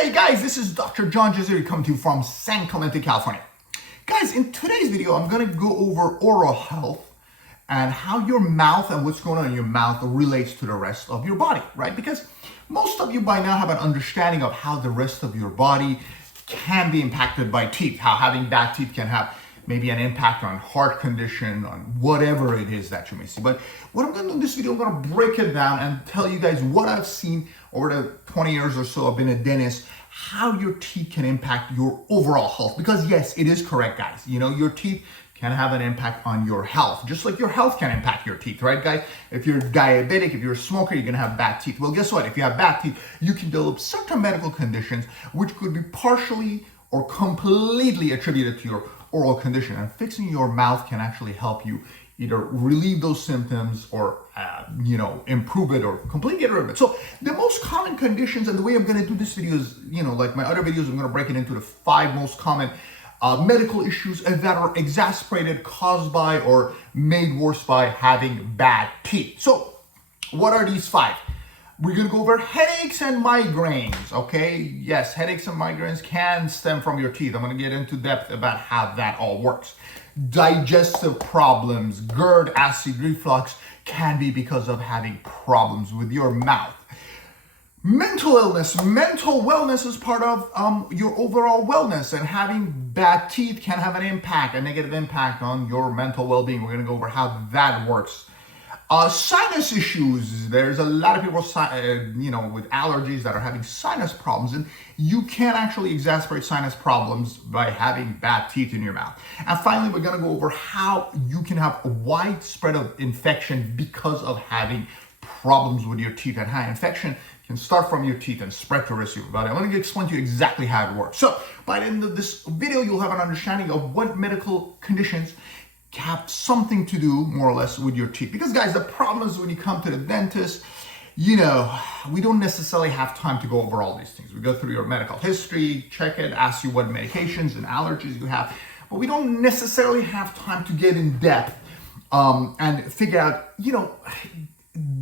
Hey guys, this is Dr. John Jaziri coming to you from San Clemente, California. Guys, in today's video, I'm going to go over oral health and how your mouth and what's going on in your mouth relates to the rest of your body, right? Because most of you by now have an understanding of how the rest of your body can be impacted by teeth, how having bad teeth can have maybe an impact on heart condition, on whatever it is that you may see. But what I'm going to do in this video, I'm going to break it down and tell you guys what I've seen over the 20 years or so I've been a dentist, how your teeth can impact your overall health. Because yes, it is correct, guys. You know, your teeth can have an impact on your health, just like your health can impact your teeth, right, guys? If you're diabetic, if you're a smoker, you're gonna have bad teeth. Well, guess what? If you have bad teeth, you can develop certain medical conditions which could be partially or completely attributed to your oral condition. And fixing your mouth can actually help you either relieve those symptoms or, improve it or completely get rid of it. So the most common conditions, and the way I'm gonna do this video is, like my other videos, I'm gonna break it into the 5 most common medical issues that are exacerbated, caused by, or made worse by having bad teeth. So what are these 5? We're gonna go over headaches and migraines, okay? Yes, headaches and migraines can stem from your teeth. I'm gonna get into depth about how that all works. Digestive problems, GERD, acid reflux can be because of having problems with your mouth. Mental illness, mental wellness is part of your overall wellness, and having bad teeth can have an impact, a negative impact on your mental well-being. We're gonna go over how that works. Sinus issues. There's a lot of people, with allergies that are having sinus problems, and you can actually exacerbate sinus problems by having bad teeth in your mouth. And finally, we're gonna go over how you can have a wide spread of infection because of having problems with your teeth, and how infection can start from your teeth and spread to the rest of your body. I'm going to explain to you exactly how it works. So by the end of this video, you'll have an understanding of what medical conditions have something to do more or less with your teeth. Because guys, the problem is when you come to the dentist, we don't necessarily have time to go over all these things. We go through your medical history, check it, ask you what medications and allergies you have, but we don't necessarily have time to get in depth and figure out,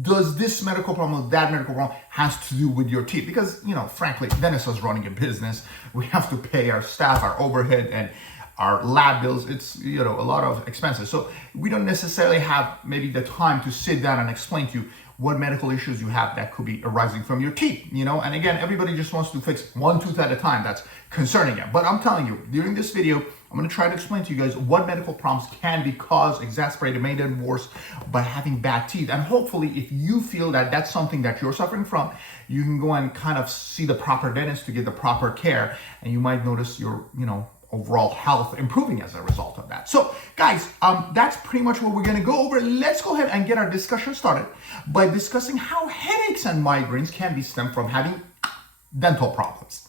does this medical problem, that medical problem has to do with your teeth? Because, frankly, dentists is running a business. We have to pay our staff, our overhead, and our lab bills. It's, a lot of expenses. So we don't necessarily have maybe the time to sit down and explain to you what medical issues you have that could be arising from your teeth, And again, everybody just wants to fix one tooth at a time. That's concerning them. But I'm telling you, during this video, I'm going to try to explain to you guys what medical problems can be caused, exacerbated, made it worse by having bad teeth. And hopefully, if you feel that that's something that you're suffering from, you can go and kind of see the proper dentist to get the proper care. And you might notice your, overall health improving as a result of that. So guys, that's pretty much what we're going to go over. Let's go ahead and get our discussion started by discussing how headaches and migraines can be stemmed from having dental problems.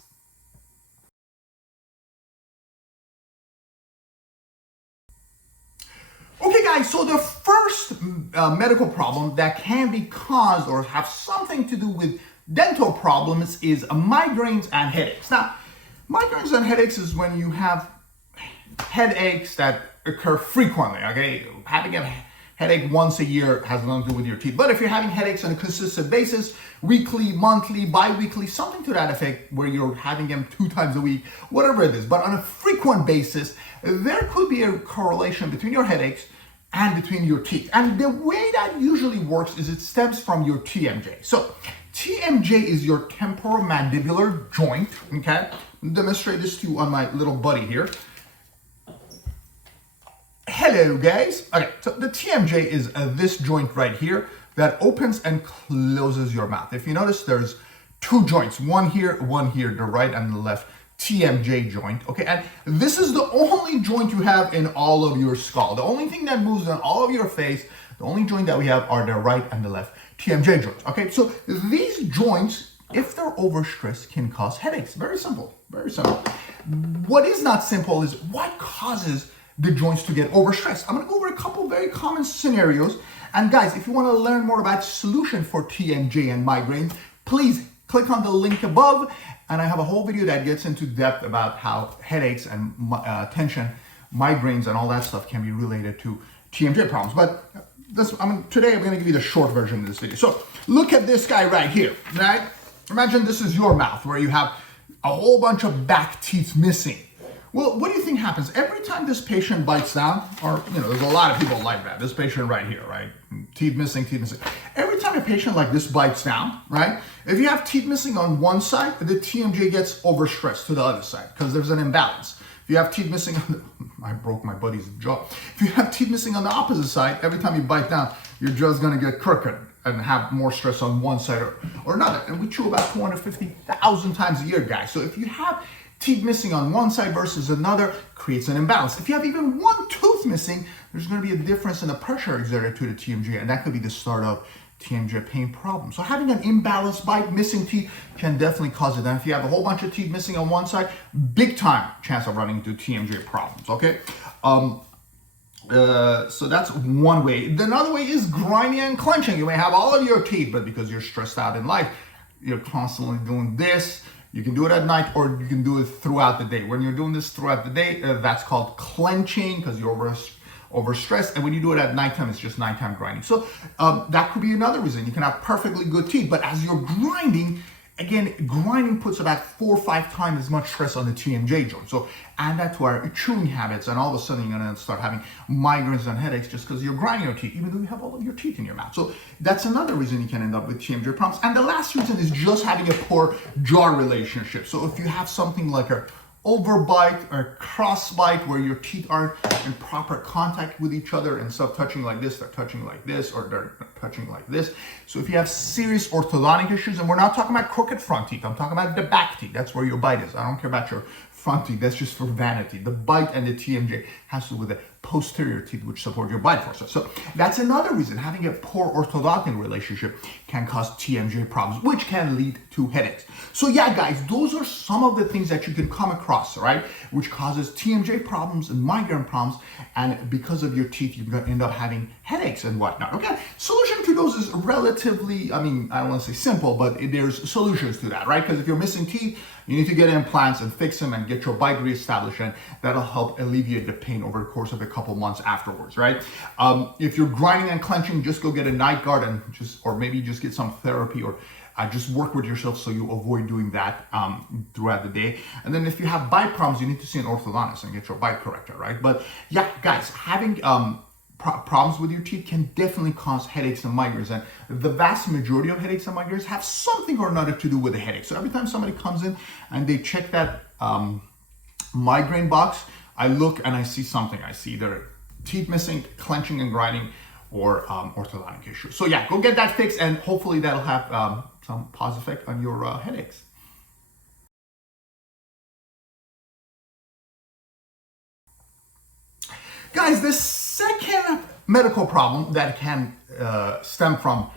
Okay guys, so the first medical problem that can be caused or have something to do with dental problems is migraines and headaches. Now, migraines and headaches is when you have headaches that occur frequently, okay? Having a headache once a year has nothing to do with your teeth. But if you're having headaches on a consistent basis, weekly, monthly, bi-weekly, something to that effect, where you're having them 2 times a week, whatever it is, but on a frequent basis, there could be a correlation between your headaches and between your teeth. And the way that usually works is it stems from your TMJ. So TMJ is your temporomandibular joint, okay? I'll demonstrate this to you on my little buddy here. Hello guys. Okay, so the TMJ is this joint right here that opens and closes your mouth. If you notice, there's 2 joints, one here, the right and the left TMJ joint, okay? And this is the only joint you have in all of your skull. The only thing that moves on all of your face, the only joint that we have are the right and the left TMJ joints, okay? So these joints, if they're overstressed, can cause headaches. Very simple, very simple. What is not simple is what causes the joints to get overstressed. I'm gonna go over a couple very common scenarios. And guys, if you wanna learn more about solution for TMJ and migraines, please click on the link above. And I have a whole video that gets into depth about how headaches and tension, migraines and all that stuff can be related to TMJ problems. But today I'm gonna give you the short version of this video. So look at this guy right here, right? Imagine this is your mouth where you have a whole bunch of back teeth missing. Well, what do you think happens? Every time this patient bites down, or, there's a lot of people like that. This patient right here, right? Teeth missing, teeth missing. Every time a patient like this bites down, right? If you have teeth missing on one side, the TMJ gets overstressed to the other side because there's an imbalance. If you have teeth missing on the, I broke my buddy's jaw. If you have teeth missing on the opposite side, every time you bite down, your jaw's gonna get crooked and have more stress on one side or another. And we chew about 250,000 times a year, guys. So if you have teeth missing on one side versus another, creates an imbalance. If you have even one tooth missing, there's going to be a difference in the pressure exerted to the TMJ, and that could be the start of TMJ pain problems. So having an imbalanced bite, missing teeth, can definitely cause it. And if you have a whole bunch of teeth missing on one side, big time chance of running into TMJ problems, okay? So that's one way. Another way is grinding and clenching. You may have all of your teeth, but because you're stressed out in life, you're constantly doing this. You can do it at night, or you can do it throughout the day. When you're doing this throughout the day, that's called clenching because you're overstressed. And when you do it at nighttime, it's just nighttime grinding. So that could be another reason. You can have perfectly good teeth, but as you're grinding, again, grinding puts about 4 or 5 times as much stress on the TMJ joint. So add that to our chewing habits, and all of a sudden you're gonna start having migraines and headaches just because you're grinding your teeth, even though you have all of your teeth in your mouth. So that's another reason you can end up with TMJ problems. And the last reason is just having a poor jaw relationship. So if you have something like a overbite or cross bite where your teeth aren't in proper contact with each other, and stuff touching like this, they're touching like this, or they're touching like this. So if you have serious orthodontic issues, and we're not talking about crooked front teeth, I'm talking about the back teeth. That's where your bite is. I don't care about your front teeth. That's just for vanity. The bite and the TMJ has to do with the posterior teeth, which support your bite force. So that's another reason. Having a poor orthodontic relationship can cause TMJ problems, which can lead to headaches. So yeah, guys, those are some of the things that you can come across, right? Which causes TMJ problems and migraine problems. And because of your teeth, you're going to end up having headaches and whatnot. Okay, solution to those is relatively, I don't want to say simple, but there's solutions to that, right? Because if you're missing teeth, you need to get implants and fix them and get your bite reestablished, and that'll help alleviate the pain over the course of a couple months afterwards, right? If you're grinding and clenching, just go get a night guard and or maybe just get some therapy, or just work with yourself so you avoid doing that throughout the day. And then if you have bite problems, you need to see an orthodontist and get your bite corrected, right? But yeah, guys, having problems with your teeth can definitely cause headaches and migraines, and the vast majority of headaches and migraines have something or another to do with the headache. So every time somebody comes in and they check that migraine box, I look and I see something. I see either teeth missing, clenching and grinding, or orthodontic issues. So yeah, go get that fixed, and hopefully that'll have some positive effect on your headaches. Guys, the second medical problem that can stem from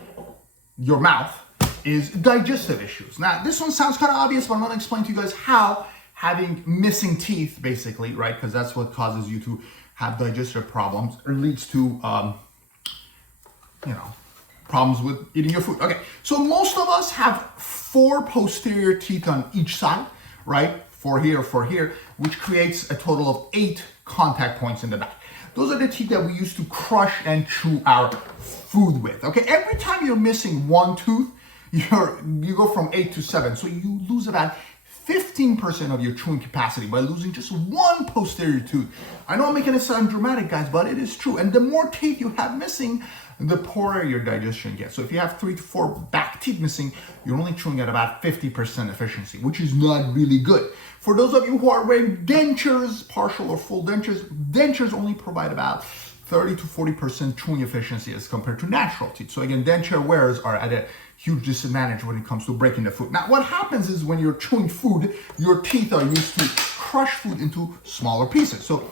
your mouth is digestive issues. Now, this one sounds kind of obvious, but I'm going to explain to you guys how having missing teeth, basically, right? Because that's what causes you to have digestive problems, or leads to, problems with eating your food. Okay, so most of us have 4 posterior teeth on each side, right? 4 here, which creates a total of 8 contact points in the back. Those are the teeth that we use to crush and chew our food with. Okay, every time you're missing one tooth, you go from 8 to 7. So you lose about 15% of your chewing capacity by losing just one posterior tooth. I know I'm making it sound dramatic, guys, but it is true. And the more teeth you have missing, the poorer your digestion gets. So if you have 3 to 4 back teeth missing, you're only chewing at about 50% efficiency, which is not really good. For those of you who are wearing dentures, partial or full dentures, dentures only provide about 30 to 40% chewing efficiency as compared to natural teeth. So again, denture wearers are at a huge disadvantage when it comes to breaking the food. Now, what happens is when you're chewing food, your teeth are used to crush food into smaller pieces. So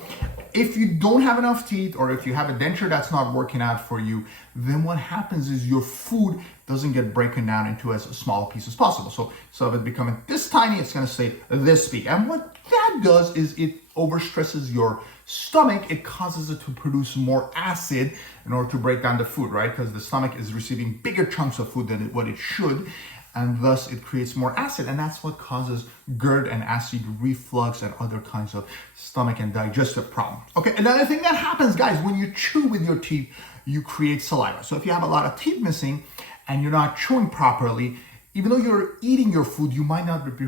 if you don't have enough teeth, or if you have a denture that's not working out for you, then what happens is your food doesn't get broken down into as small a piece as possible. So instead of it becoming this tiny, it's going to stay this big. And what that does is it overstresses your stomach. It causes it to produce more acid in order to break down the food, right? Because the stomach is receiving bigger chunks of food than what it should, and thus it creates more acid, and that's what causes GERD and acid reflux and other kinds of stomach and digestive problems. Okay, another thing that happens, guys, when you chew with your teeth, you create saliva. So if you have a lot of teeth missing and you're not chewing properly, even though you're eating your food, you might not be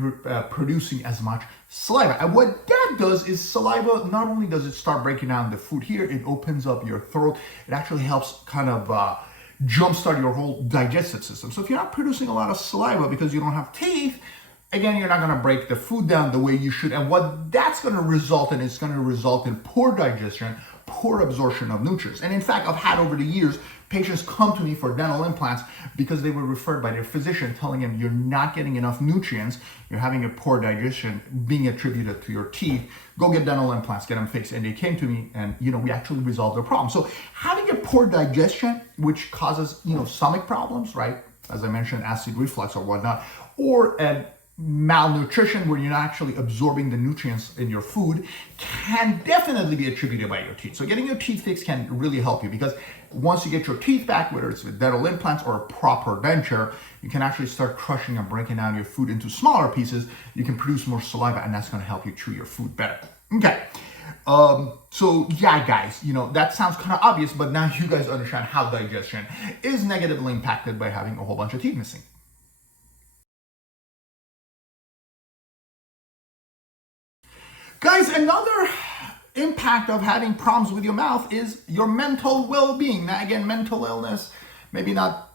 producing as much saliva. And what that does is saliva, not only does it start breaking down the food here, it opens up your throat. It actually helps kind of jumpstart your whole digestive system. So if you're not producing a lot of saliva because you don't have teeth, again, you're not going to break the food down the way you should. And what that's going to result in is going to result in poor digestion, poor absorption of nutrients. And in fact, I've had over the years, patients come to me for dental implants because they were referred by their physician telling them you're not getting enough nutrients, you're having a poor digestion being attributed to your teeth. Go get dental implants, get them fixed. And they came to me and, we actually resolved their problem. So having a poor digestion, which causes, stomach problems, right? As I mentioned, acid reflux or whatnot, or a malnutrition where you're not actually absorbing the nutrients in your food can definitely be attributed by your teeth. So getting your teeth fixed can really help you, because once you get your teeth back, whether it's with dental implants or a proper denture, you can actually start crushing and breaking down your food into smaller pieces. You can produce more saliva, and that's going to help you chew your food better. Okay. So yeah, guys, that sounds kind of obvious, but now you guys understand how digestion is negatively impacted by having a whole bunch of teeth missing. Guys, another impact of having problems with your mouth is your mental well-being. Now, again, mental illness, maybe not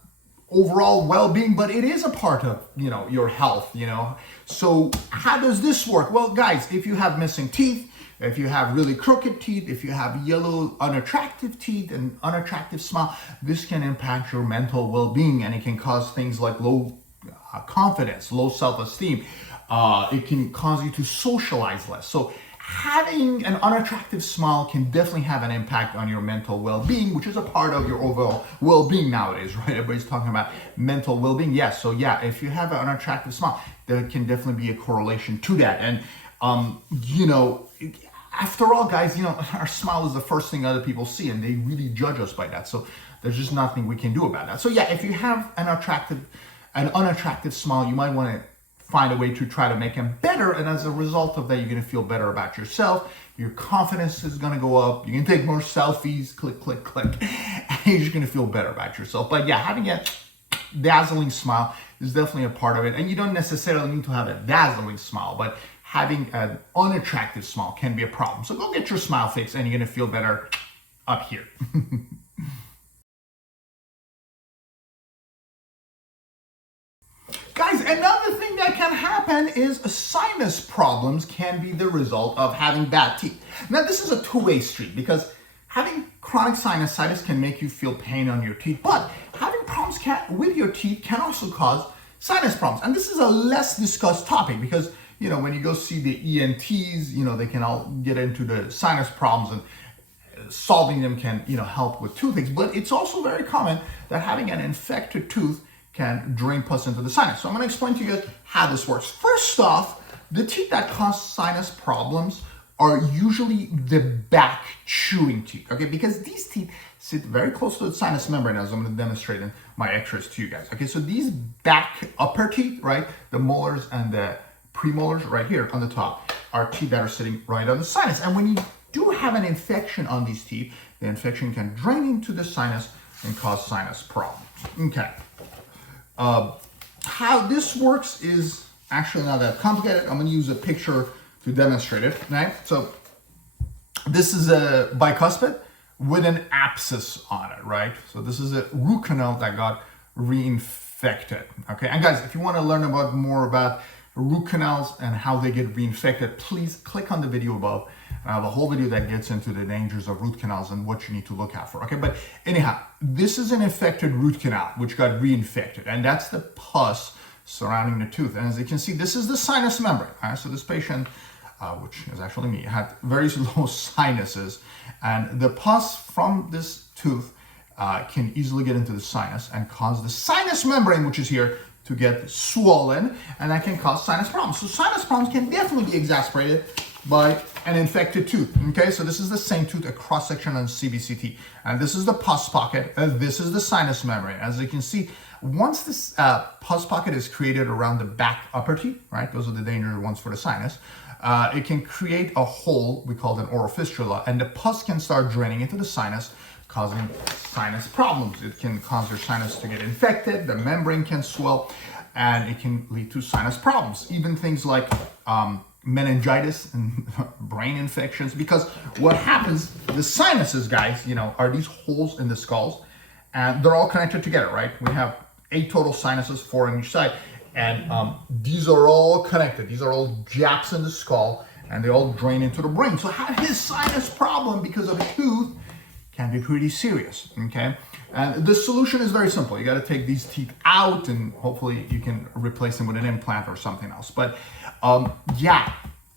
overall well-being, but it is a part of, your health, So how does this work? Well, guys, if you have missing teeth, if you have really crooked teeth, if you have yellow, unattractive teeth and unattractive smile, this can impact your mental well-being, and it can cause things like low confidence, low self-esteem. It can cause you to socialize less. So having an unattractive smile can definitely have an impact on your mental well-being, which is a part of your overall well-being nowadays, right? Everybody's talking about mental well-being. Yes, so yeah, if you have an unattractive smile, there can definitely be a correlation to that. And, after all, guys, our smile is the first thing other people see, and they really judge us by that. So there's just nothing we can do about that. So yeah, if you have an unattractive smile, you might want to find a way to try to make them better, and as a result of that, you're going to feel better about yourself. Your confidence is going to go up. You can take more selfies, click, click, click, and you're just going to feel better about yourself. But yeah, having a dazzling smile is definitely a part of it, and you don't necessarily need to have a dazzling smile, but having an unattractive smile can be a problem. So go get your smile fixed, and you're going to feel better up here. Guys, another thing that can happen is sinus problems can be the result of having bad teeth. Now, this is a two-way street, because having chronic sinusitis can make you feel pain on your teeth, but having problems with your teeth can also cause sinus problems. And this is a less discussed topic, because, when you go see the ENTs, they can all get into the sinus problems, and solving them can, help with toothaches. But it's also very common that having an infected tooth can drain pus into the sinus. So I'm going to explain to you guys how this works. First off, the teeth that cause sinus problems are usually the back chewing teeth, okay? Because these teeth sit very close to the sinus membrane, as I'm going to demonstrate in my x-rays to you guys. Okay, so these back upper teeth, right, the molars and the premolars right here on the top, are teeth that are sitting right on the sinus. And when you do have an infection on these teeth, the infection can drain into the sinus and cause sinus problems. Okay. How this works is actually not that complicated. I'm going to use a picture to demonstrate it. Right? So this is a bicuspid with an abscess on it, right? So this is a root canal that got reinfected. Okay, and guys, if you want to learn more about root canals and how they get reinfected, please click on the video above. I have a whole video that gets into the dangers of root canals and what you need to look out for. Okay, but anyhow, this is an infected root canal which got reinfected, and that's the pus surrounding the tooth. And as you can see, this is the sinus membrane. Right? So this patient, which is actually me, had very low sinuses, and the pus from this tooth can easily get into the sinus and cause the sinus membrane, which is here, to get swollen, and that can cause sinus problems. So sinus problems can definitely be exacerbated by an infected tooth. Okay, so this is the same tooth, a cross-section on CBCT, and this is the pus pocket, and this is the sinus membrane. As you can see, once this pus pocket is created around the back upper teeth, right, those are the dangerous ones for the sinus, it can create a hole, we call it an oral fistula, and the pus can start draining into the sinus, causing sinus problems. It can cause your sinus to get infected, the membrane can swell. and it can lead to sinus problems, even things like meningitis and brain infections. Because what happens, the sinuses, guys, are these holes in the skulls, and they're all connected together, right? We have 8 total sinuses, 4 on each side, and these are all connected. These are all gaps in the skull, and they all drain into the brain. So having a sinus problem because of a tooth can be pretty serious, okay? And the solution is very simple. You got to take these teeth out, and hopefully you can replace them with an implant or something else. But yeah,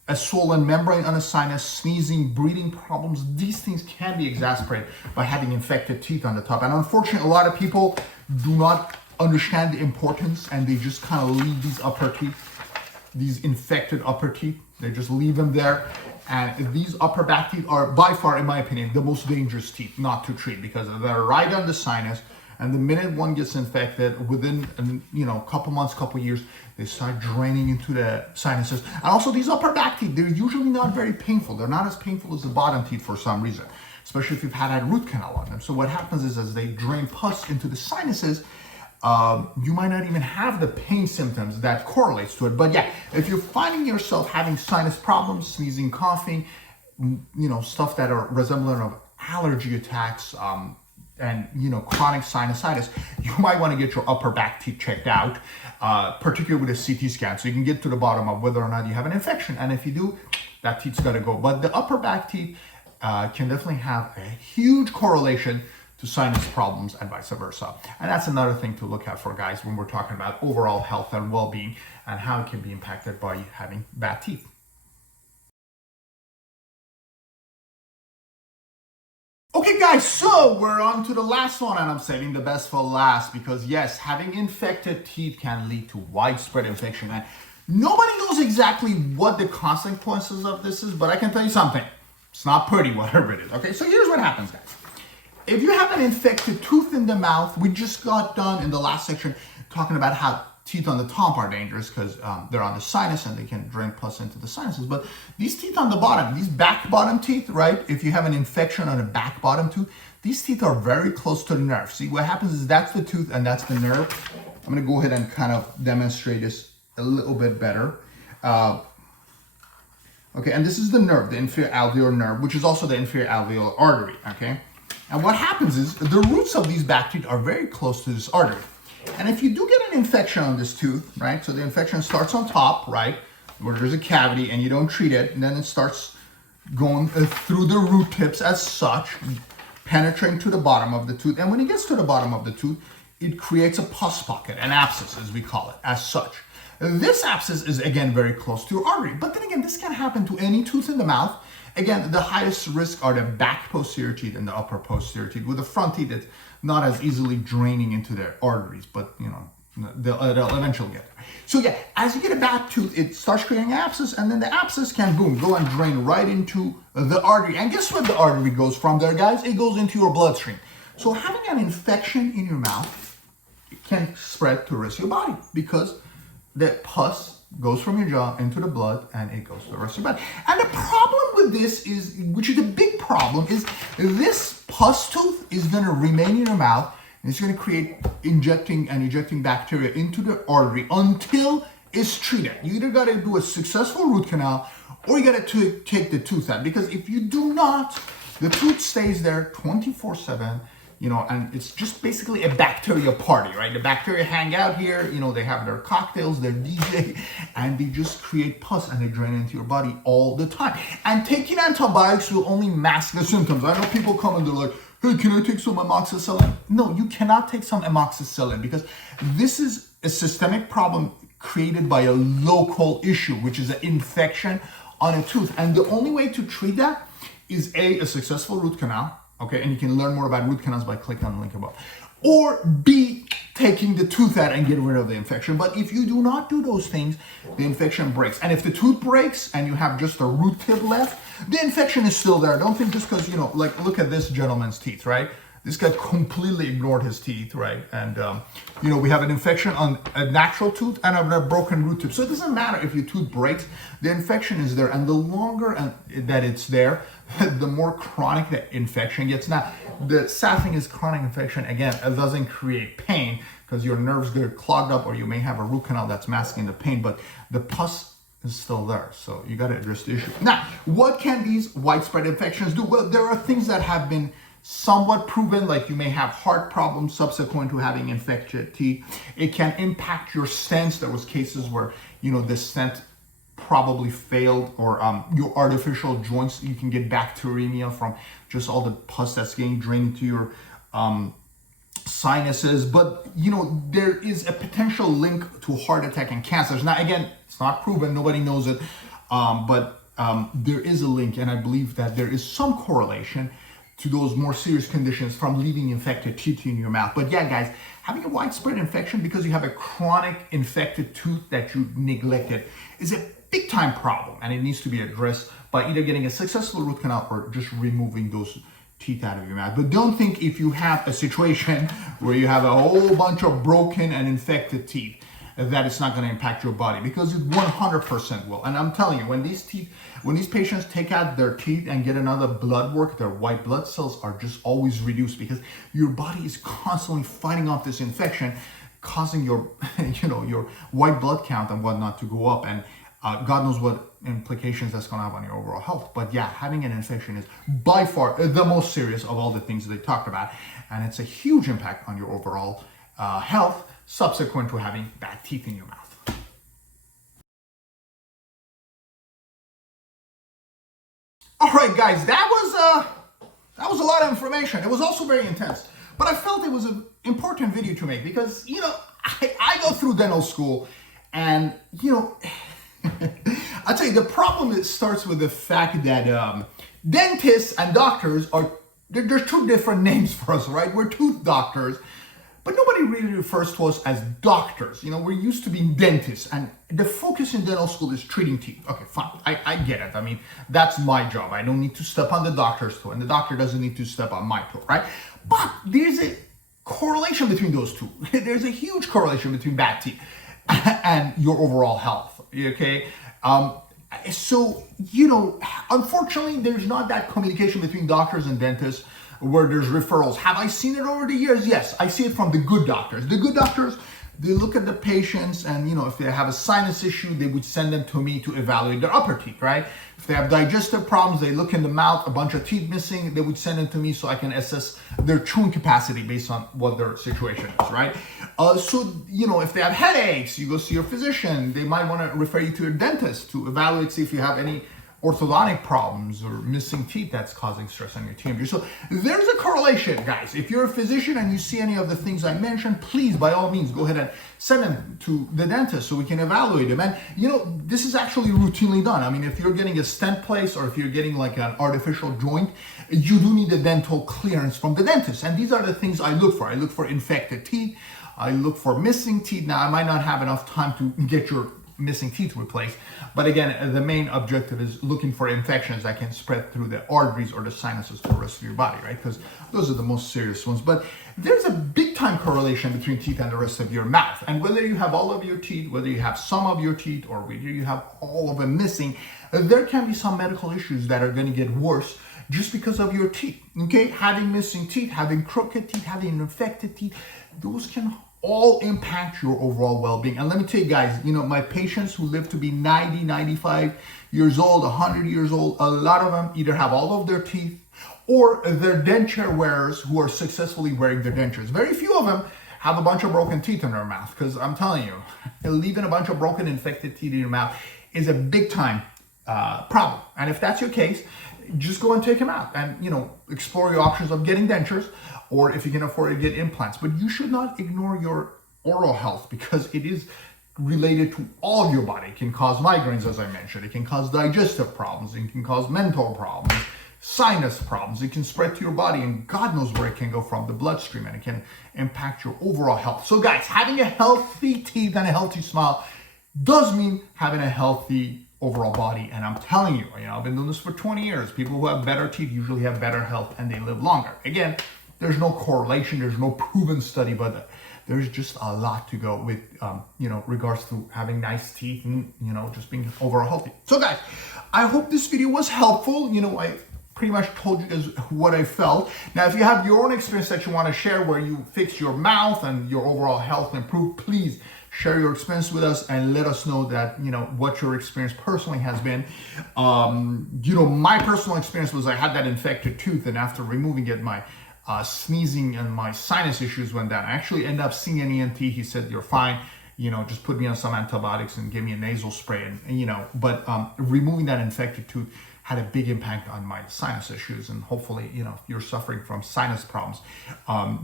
a swollen membrane on a sinus, sneezing, breathing problems, these things can be exacerbated by having infected teeth on the top. And unfortunately, a lot of people do not understand the importance, and they just kind of leave these upper teeth, these infected upper teeth, they just leave them there. And these upper back teeth are by far, in my opinion, the most dangerous teeth not to treat, because they're right on the sinus. And the minute one gets infected, within a couple months, couple years, they start draining into the sinuses. And also these upper back teeth, they're usually not very painful. They're not as painful as the bottom teeth for some reason, especially if you've had a root canal on them. So what happens is, as they drain pus into the sinuses, you might not even have the pain symptoms that correlates to it. But yeah, if you're finding yourself having sinus problems, sneezing, coughing, stuff that are resemblant of allergy attacks, and chronic sinusitis, you might want to get your upper back teeth checked out, particularly with a CT scan, so you can get to the bottom of whether or not you have an infection. And if you do, that teeth's got to go. But the upper back teeth can definitely have a huge correlation to sinus problems and vice versa. And that's another thing to look out for, guys, when we're talking about overall health and well-being and how it can be impacted by having bad teeth. Okay, guys, so we're on to the last one, and I'm saving the best for last, because yes, having infected teeth can lead to widespread infection. And nobody knows exactly what the consequences of this is, but I can tell you something. It's not pretty, whatever it is. Okay, so here's what happens, guys. If you have an infected tooth in the mouth, we just got done in the last section talking about how teeth on the top are dangerous because they're on the sinus and they can drain pus into the sinuses. But these teeth on the bottom, these back bottom teeth, right? If you have an infection on a back bottom tooth, these teeth are very close to the nerve. See, what happens is that's the tooth and that's the nerve. I'm going to go ahead and kind of demonstrate this a little bit better. Okay, and this is the nerve, the inferior alveolar nerve, which is also the inferior alveolar artery, okay? And what happens is the roots of these back teeth are very close to this artery. And if you do get an infection on this tooth, right, so the infection starts on top, right, where there's a cavity and you don't treat it, and then it starts going through the root tips as such, penetrating to the bottom of the tooth. And when it gets to the bottom of the tooth, it creates a pus pocket, an abscess as we call it, as such. This abscess is, again, very close to your artery. But then again, this can happen to any tooth in the mouth. Again, the highest risk are the back posterior teeth and the upper posterior teeth. With the front teeth, it's not as easily draining into their arteries, but they'll eventually get there. So yeah, as you get a bad tooth, it starts creating an abscess, and then the abscess can, boom, go and drain right into the artery. And guess where the artery goes from there, guys? It goes into your bloodstream. So having an infection in your mouth, it can spread to the rest of your body because the pus goes from your jaw into the blood and it goes to the rest of your body. And the problem with this is, which is a big problem, is this pus tooth is going to remain in your mouth and it's going to create injecting bacteria into the artery until it's treated. You either got to do a successful root canal or you got to take the tooth out, because if you do not, the tooth stays there 24/7. And it's just basically a bacteria party, right? The bacteria hang out here, they have their cocktails, their DJ, and they just create pus and they drain into your body all the time. And taking antibiotics will only mask the symptoms. I know people come and they're like, hey, can I take some amoxicillin? No, you cannot take some amoxicillin, because this is a systemic problem created by a local issue, which is an infection on a tooth. And the only way to treat that is a successful root canal. Okay, and you can learn more about root canals by clicking on the link above. Or B, taking the tooth out and getting rid of the infection. But if you do not do those things, the infection breaks. And if the tooth breaks and you have just a root tip left, the infection is still there. Don't think just because, like look at this gentleman's teeth, right? This guy completely ignored his teeth, right? And, we have an infection on a natural tooth and a broken root tip. So it doesn't matter if your tooth breaks, the infection is there. And the longer that it's there, the more chronic the infection gets. Now, the sad thing is chronic infection, again, it doesn't create pain because your nerves get clogged up, or you may have a root canal that's masking the pain, but the pus is still there. So you got to address the issue. Now, what can these widespread infections do? Well, there are things that have been somewhat proven, like you may have heart problems subsequent to having infected teeth. It can impact your stents. There was cases where, the stent probably failed, or your artificial joints, you can get bacteremia from just all the pus that's getting drained to your sinuses. But there is a potential link to heart attack and cancers. Now again, it's not proven, nobody knows it, but there is a link, and I believe that there is some correlation to those more serious conditions from leaving infected teeth in your mouth. But yeah, guys, having a widespread infection because you have a chronic infected tooth that you neglected is a big time problem, and it needs to be addressed by either getting a successful root canal or just removing those teeth out of your mouth. But don't think if you have a situation where you have a whole bunch of broken and infected teeth that it's not going to impact your body, because it 100% will. And I'm telling you, when these patients take out their teeth and get another blood work, their white blood cells are just always reduced, because your body is constantly fighting off this infection, causing your your white blood count and whatnot to go up, and God knows what implications that's going to have on your overall health. But yeah, having an infection is by far the most serious of all the things that they talked about, and it's a huge impact on your overall health subsequent to having bad teeth in your mouth. All right, guys, that was a lot of information. It was also very intense, but I felt it was an important video to make because I go through dental school, and I'll tell you, the problem starts with the fact that dentists and doctors there's two different names for us, right? We're tooth doctors, but nobody really refers to us as doctors. We're used to being dentists, and the focus in dental school is treating teeth. Okay, fine, I get it. I mean, that's my job. I don't need to step on the doctor's toe, and the doctor doesn't need to step on my toe, right? But there's a correlation between those two. There's a huge correlation between bad teeth and your overall health, okay? So, unfortunately, there's not that communication between doctors and dentists where there's referrals. Have I seen it over the years? Yes, I see it from the good doctors. The good doctors, they look at the patients, and if they have a sinus issue, they would send them to me to evaluate their upper teeth, right? If they have digestive problems, they look in the mouth, a bunch of teeth missing, they would send them to me so I can assess their chewing capacity based on what their situation is, right? So, if they have headaches, you go see your physician. They might want to refer you to your dentist to evaluate, see if you have any orthodontic problems or missing teeth that's causing stress on your TMJ. So there's a correlation, guys. If you're a physician and you see any of the things I mentioned, please, by all means, go ahead and send them to the dentist so we can evaluate them. And this is actually routinely done. I mean, if you're getting a stent placed, or if you're getting like an artificial joint, you do need a dental clearance from the dentist. And these are the things I look for. I look for infected teeth. I look for missing teeth. Now, I might not have enough time to get your missing teeth replaced, but again, the main objective is looking for infections that can spread through the arteries or the sinuses to the rest of your body, right? Because those are the most serious ones. But there's a big time correlation between teeth and the rest of your mouth, and whether you have all of your teeth, whether you have some of your teeth, or whether you have all of them missing, there can be some medical issues that are going to get worse just because of your teeth, okay? Having missing teeth, having crooked teeth, having infected teeth, those can all impact your overall well-being. And let me tell you guys, my patients who live to be 90, 95 years old, 100 years old, a lot of them either have all of their teeth, or they're denture wearers who are successfully wearing their dentures. Very few of them have a bunch of broken teeth in their mouth, because I'm telling you, leaving a bunch of broken, infected teeth in your mouth is a big time problem. And if that's your case, just go and take them out and, explore your options of getting dentures, or if you can afford to get implants. But you should not ignore your oral health, because it is related to all of your body. It can cause migraines, as I mentioned. It can cause digestive problems. It can cause mental problems, sinus problems. It can spread to your body, and God knows where it can go from the bloodstream, and it can impact your overall health. So guys, having a healthy teeth and a healthy smile does mean having a healthy overall body. And I'm telling you, I've been doing this for 20 years. People who have better teeth usually have better health, and they live longer. Again, there's no correlation, there's no proven study, but there's just a lot to go with, regards to having nice teeth and, just being overall healthy. So guys, I hope this video was helpful. I pretty much told you guys what I felt. Now, if you have your own experience that you want to share where you fix your mouth and your overall health improved, please share your experience with us and let us know that, what your experience personally has been. My personal experience was I had that infected tooth, and after removing it, my sneezing and my sinus issues went down. I actually ended up seeing an ENT. He said, "You're fine. Just put me on some antibiotics and give me a nasal spray." But removing that infected tooth had a big impact on my sinus issues. And hopefully, if you're suffering from sinus problems,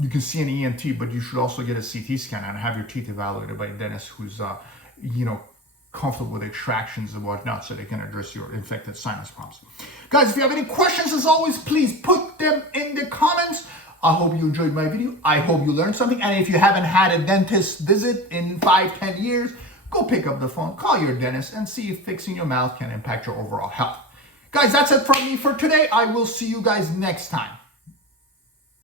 you can see an ENT, but you should also get a CT scan and have your teeth evaluated by a dentist who's, comfortable with extractions and whatnot, so they can address your infected sinus problems. Guys, if you have any questions, as always, please put them in the comments. I hope you enjoyed my video. I hope you learned something. And if you haven't had a dentist visit in 5-10 years, go pick up the phone, call your dentist, and see if fixing your mouth can impact your overall health. Guys, that's it from me for today. I will see you guys next time.